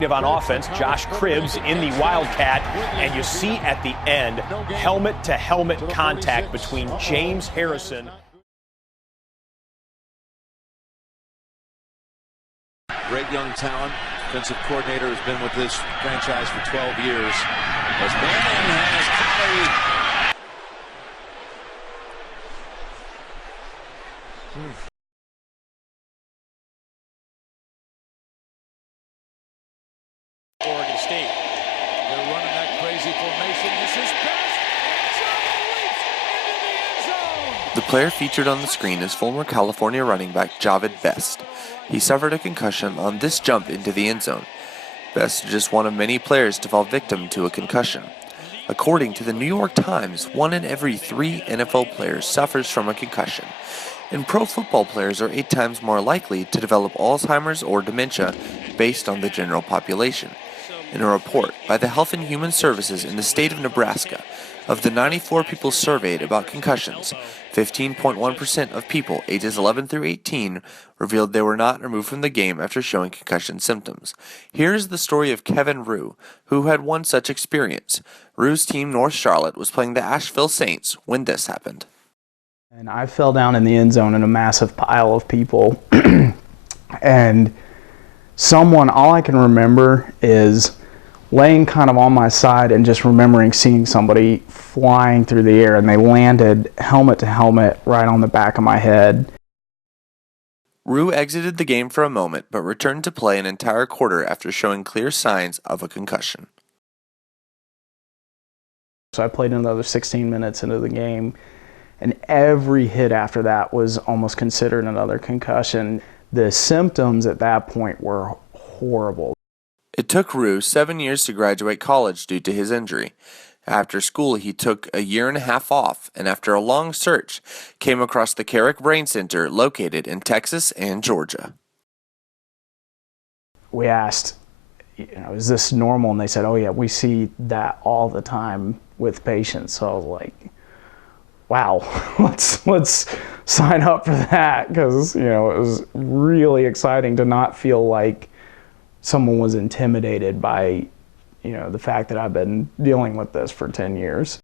On offense, Josh Cribbs in the Wildcat, and you see at the end helmet-to-helmet contact between James Harrison. Great young talent. Defensive coordinator has been with this franchise for 12 years. As Manning has Oregon State. They're running that crazy formation. This is best. Into the end zone. The player featured on the screen is former California running back Javid Best. He suffered a concussion on this jump into the end zone. Best is just one of many players to fall victim to a concussion. According to the New York Times, 1 in every 3 NFL players suffers from a concussion, and pro football players are 8 times more likely to develop Alzheimer's or dementia based on the general population. In a report by the Health and Human Services in the state of Nebraska, of the 94 people surveyed about concussions, 15.1% of people ages 11 through 18 revealed they were not removed from the game after showing concussion symptoms. Here's the story of Kevin Roux, who had one such experience. Roux's team, North Charlotte, was playing the Asheville Saints when this happened. And I fell down in the end zone in a massive pile of people. And all I can remember is laying kind of on my side and just remembering seeing somebody flying through the air, and they landed helmet to helmet right on the back of my head. Roux exited the game for a moment, but returned to play an entire quarter after showing clear signs of a concussion. So I played another 16 minutes into the game, and every hit after that was almost considered another concussion. The symptoms at that point were horrible. It took Roux 7 years to graduate college due to his injury. After school, he took a 1.5 years off, and after a long search, came across the Carrick Brain Center located in Texas and Georgia. We asked, is this normal? And they said, oh yeah, we see that all the time with patients. So I was like, wow, let's sign up for that, because it was really exciting to not feel like someone was intimidated by the fact that I've been dealing with this for 10 years.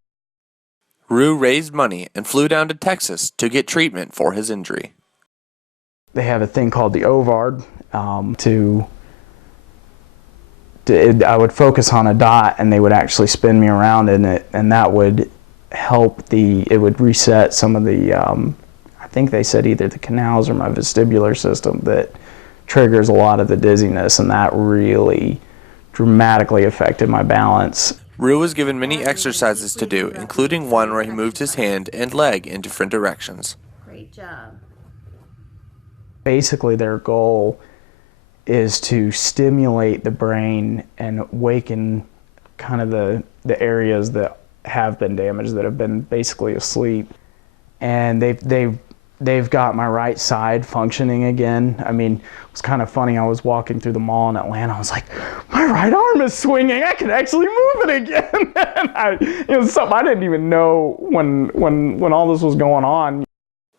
Roux raised money and flew down to Texas to get treatment for his injury. They have a thing called the OVARD. I would focus on a dot, and they would actually spin me around in it, and that would help it would reset some of the, I think they said either the canals or my vestibular system that triggers a lot of the dizziness, and that really dramatically affected my balance. Roux was given many exercises to do, including one where he moved his hand and leg in different directions. Great job. Basically, their goal is to stimulate the brain and waken kind of the areas that have been damaged, that have been basically asleep. And they've got my right side functioning again. I mean, it was kind of funny. I was walking through the mall in Atlanta. I was like, my right arm is swinging. I can actually move it again. And it was something I didn't even know when all this was going on.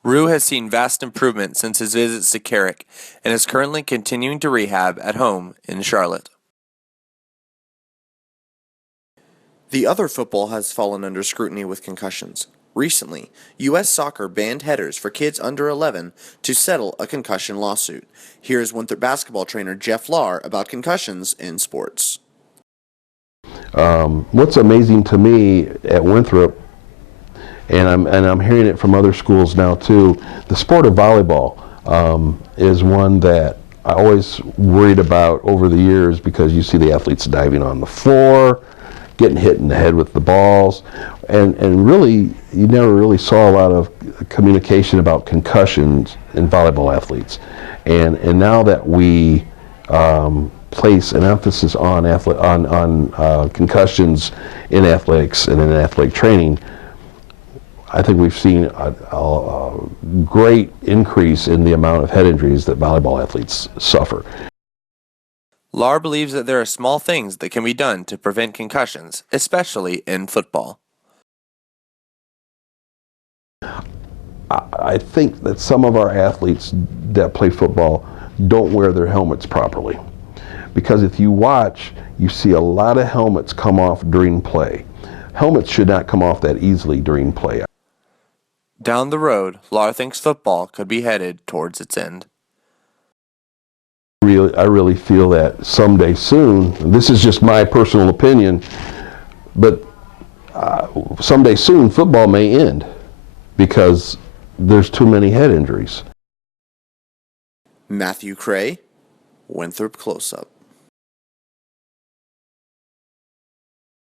Roux has seen vast improvement since his visits to Carrick and is currently continuing to rehab at home in Charlotte. The other football has fallen under scrutiny with concussions. Recently, U.S. Soccer banned headers for kids under 11 to settle a concussion lawsuit. Here's Winthrop basketball trainer Jeff Lahr about concussions in sports. What's amazing to me at Winthrop, and I'm hearing it from other schools now too, the sport of volleyball is one that I always worried about over the years, because you see the athletes diving on the floor, getting hit in the head with the balls, and really you never really saw a lot of communication about concussions in volleyball athletes. And now that we place an emphasis on concussions in athletics and in athletic training, I think we've seen a great increase in the amount of head injuries that volleyball athletes suffer. Lahr believes that there are small things that can be done to prevent concussions, especially in football. I think that some of our athletes that play football don't wear their helmets properly. because if you watch, you see a lot of helmets come off during play. Helmets should not come off that easily during play. Down the road, Laura thinks football could be headed towards its end. I really feel that someday soon, this is just my personal opinion, but someday soon football may end because there's too many head injuries. Matthew Cray, Winthrop Close-Up.